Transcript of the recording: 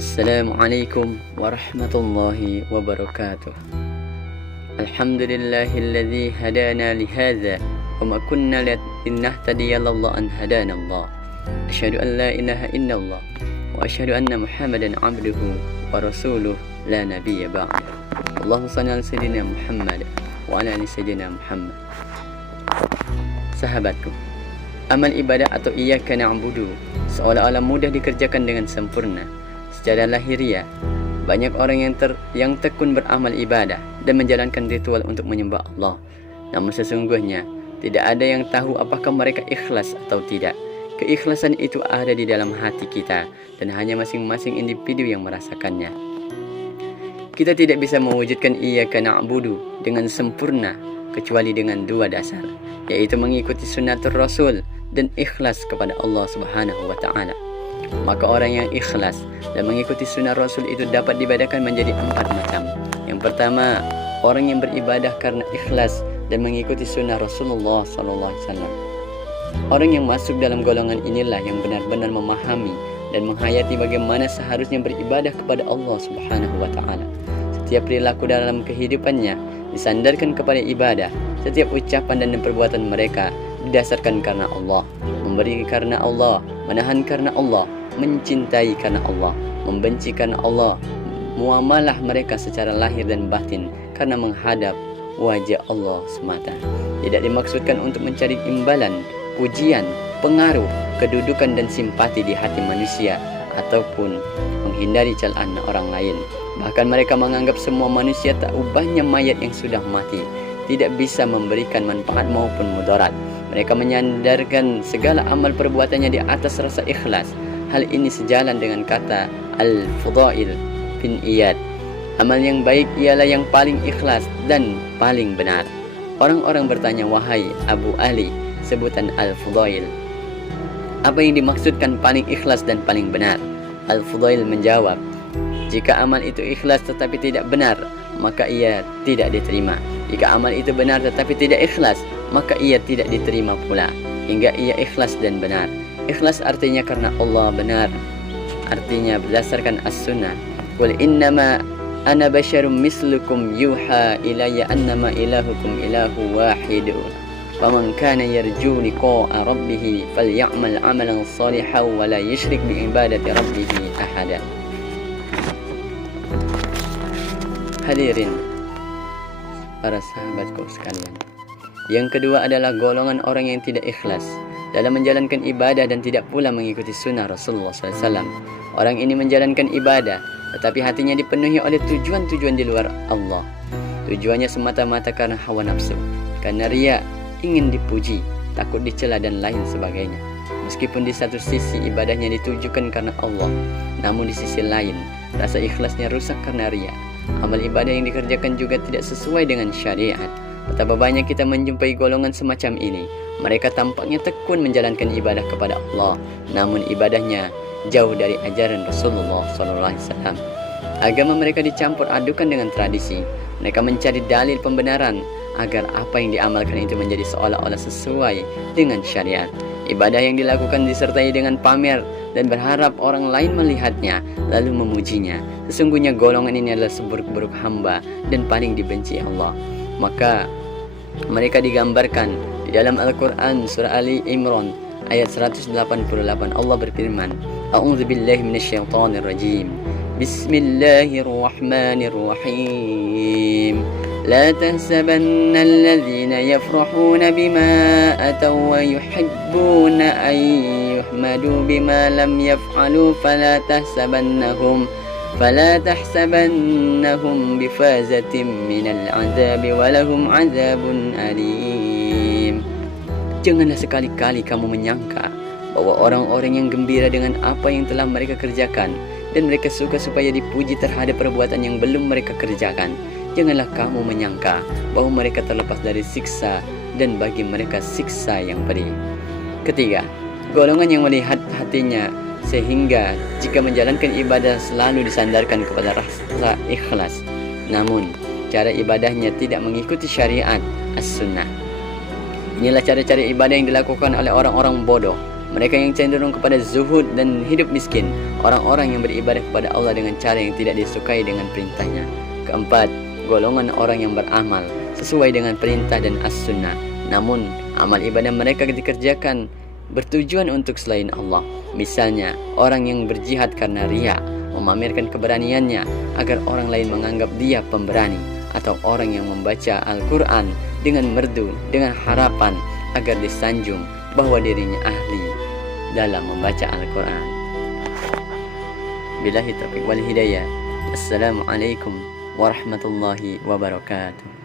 Assalamualaikum warahmatullahi wabarakatuh. Alhamdulillahilladzi hadana lihadza wa ma kunna linahtadiya laula an hadana Allah. Asyhadu an la ilaha illallah wa asyhadu anna Muhammadan abduhu wa rasuluh la nabiyya ba'da. Allahumma shalli ala sayyidina Muhammad wa ala ali sayyidina Muhammad. Sahabatku, amal ibadah atau iyyaka na'budu seolah-olah mudah dikerjakan dengan sempurna. Secara lahiriah, banyak orang yang tekun beramal ibadah dan menjalankan ritual untuk menyembah Allah. Namun sesungguhnya tidak ada yang tahu apakah mereka ikhlas atau tidak. Keikhlasan itu ada di dalam hati kita dan hanya masing-masing individu yang merasakannya. Kita tidak bisa mewujudkan iyyaka na'budu dengan sempurna kecuali dengan dua dasar, yaitu mengikuti sunnatul Rasul dan ikhlas kepada Allah Subhanahu wa ta'ala. Maka orang yang ikhlas dan mengikuti sunnah Rasul itu dapat dibedakan menjadi 4 macam. Yang pertama, orang yang beribadah karena ikhlas dan mengikuti sunnah Rasulullah SAW. Orang yang masuk dalam golongan inilah yang benar-benar memahami dan menghayati bagaimana seharusnya beribadah kepada Allah Subhanahu wa ta'ala. Setiap perilaku dalam kehidupannya disandarkan kepada ibadah. Setiap ucapan dan perbuatan mereka didasarkan karena Allah, memberi karena Allah, menahan karena Allah, mencintai karena Allah, membenci karena Allah. Muamalah mereka secara lahir dan batin karena menghadap wajah Allah semata. Tidak dimaksudkan untuk mencari imbalan, pujian, pengaruh, kedudukan dan simpati di hati manusia ataupun menghindari celaan orang lain. Bahkan mereka menganggap semua manusia tak ubahnya mayat yang sudah mati, tidak bisa memberikan manfaat maupun mudarat. Mereka menyandarkan segala amal perbuatannya di atas rasa ikhlas. Hal ini sejalan dengan kata Al-Fudail bin Iyad. Amal yang baik ialah yang paling ikhlas dan paling benar. Orang-orang bertanya, wahai Abu Ali, sebutan Al-Fudail, apa yang dimaksudkan paling ikhlas dan paling benar? Al-Fudail menjawab, jika amal itu ikhlas tetapi tidak benar, maka ia tidak diterima. Jika amal itu benar tetapi tidak ikhlas, maka ia tidak diterima pula, hingga ia ikhlas dan benar. Ikhlas artinya karena Allah benar, artinya berdasarkan as-sunnah. Qul innama ana basyarum mislukum yuha ilayya annama ilahukum ilahu wahid. Faman kana yarju liqa'a rabbih falyamal 'amalan shalihan wa la yusyrik bi ibadati rabbih ahada. Hadirin para sahabatku sekalian, yang kedua adalah golongan orang yang tidak ikhlas dalam menjalankan ibadah dan tidak pula mengikuti sunnah Rasulullah SAW. Orang ini menjalankan ibadah tetapi hatinya dipenuhi oleh tujuan-tujuan di luar Allah. Tujuannya semata-mata karena hawa nafsu, karena riya, ingin dipuji, takut dicela dan lain sebagainya. Meskipun di satu sisi ibadahnya ditujukan karena Allah, namun di sisi lain rasa ikhlasnya rusak karena riya. Amal ibadah yang dikerjakan juga tidak sesuai dengan syariat. Betapa banyak kita menjumpai golongan semacam ini. Mereka tampaknya tekun menjalankan ibadah kepada Allah, namun ibadahnya jauh dari ajaran Rasulullah SAW. Agama mereka dicampur adukan dengan tradisi. Mereka mencari dalil pembenaran agar apa yang diamalkan itu menjadi seolah-olah sesuai dengan syariat. Ibadah yang dilakukan disertai dengan pamer dan berharap orang lain melihatnya lalu memujinya. Sesungguhnya golongan ini adalah seburuk-buruk hamba dan paling dibenci Allah. Maka mereka digambarkan di dalam Al-Quran surah Ali Imran ayat 188. Allah berfirman, A'udzubillahi minasyaitonir rajim. Bismillahirrahmanirrahim. La tahsabanna alladhina yafrahuna bima ataw wa yuhibbuna an yuhmadu bima lam yaf'alu fala tahsabannahum bifazatin minal azabi walahum azabun alim. Janganlah sekali-kali kamu menyangka bahwa orang-orang yang gembira dengan apa yang telah mereka kerjakan dan mereka suka supaya dipuji terhadap perbuatan yang belum mereka kerjakan. Janganlah kamu menyangka bahwa mereka terlepas dari siksa dan bagi mereka siksa yang pedih. Ketiga, golongan yang melihat hatinya sehingga jika menjalankan ibadah selalu disandarkan kepada rasa ikhlas, namun cara ibadahnya tidak mengikuti syariat as-sunnah. Inilah cara-cara ibadah yang dilakukan oleh orang-orang bodoh. Mereka yang cenderung kepada zuhud dan hidup miskin. orang-orang yang beribadah kepada Allah dengan cara yang tidak disukai dengan perintahnya. Keempat, golongan orang yang beramal sesuai dengan perintah dan as-sunnah, namun amal ibadah mereka dikerjakan bertujuan untuk selain Allah. Misalnya, orang yang berjihad karena riya, memamerkan keberaniannya agar orang lain menganggap dia pemberani, atau orang yang membaca Al-Quran dengan merdu dengan harapan agar disanjung bahwa dirinya ahli dalam membaca Al-Quran. Billahi taufiq wal hidayah. Assalamualaikum warahmatullahi wabarakatuh.